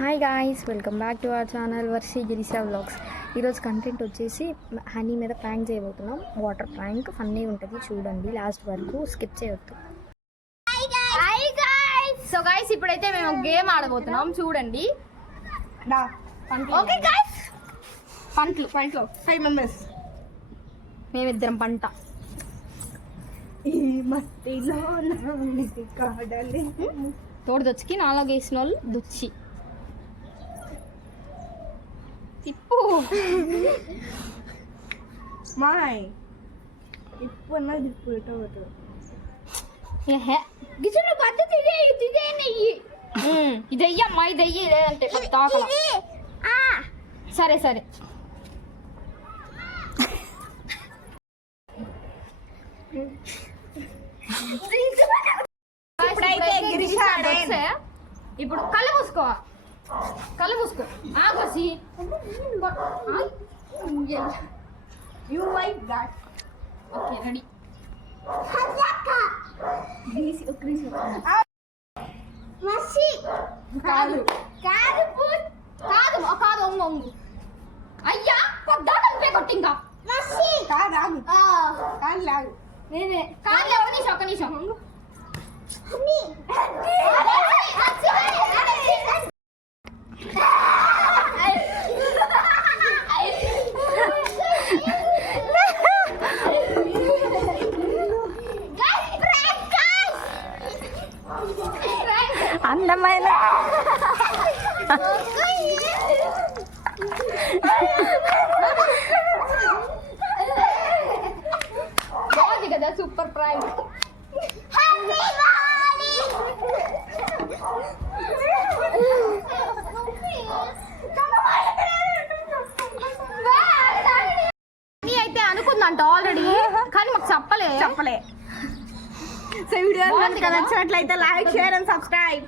Hi guys, welcome back to our channel వర్షి గిరిసా vlogs. ఈరోజు కంటెంట్ వచ్చేసి హనీ మీద ప్రాంక్ చేయబోతున్నాం. వాటర్ ప్రాంక్ ఫన్నీ ఉంటుంది, చూడండి లాస్ట్ వరకు, స్కిప్ చేయొద్దు. సో గైస్ ఇప్పుడైతే మేము గేమ్ ఆడబోతున్నాం, చూడండి. ఓకే గైస్, పంటలు 5 మెంబర్స్, మేమిద్దరం పంట. ఈ మట్టిలో కాడలి తోడు దొచ్చికి నాలో వేసిన వాళ్ళు దొచ్చి తిప్పు మాయ్ ఇప్పుడు అన్నది ఇప్పుడు గిజులు పద్ధతి ఇదయ్యమ్మా, ఇదయ్యి లేదంటే తాకల. సరే సరే ఇప్పుడు కళ్ళు మూసుకో, కళ్ళు మూసుకో. ఆగోసి you like that. Okay ready. కాదు కాదు కాదు కాదు ఒంగు ఒంగు. అయ్యా పొద్దాట కొట్టి ఇంకా కాదు ఆగు కాదు లాగు. నేనే కాదు. ఒక నిమిషం అందమైన బాగుంది కదా, సూపర్ ప్రాంక్. అయితే అనుకుందంట ఆల్రెడీ, కానీ మాకు చెప్పలే. సో వీడియో నచ్చినట్లయితే లైక్, షేర్ అండ్ సబ్స్క్రైబ్.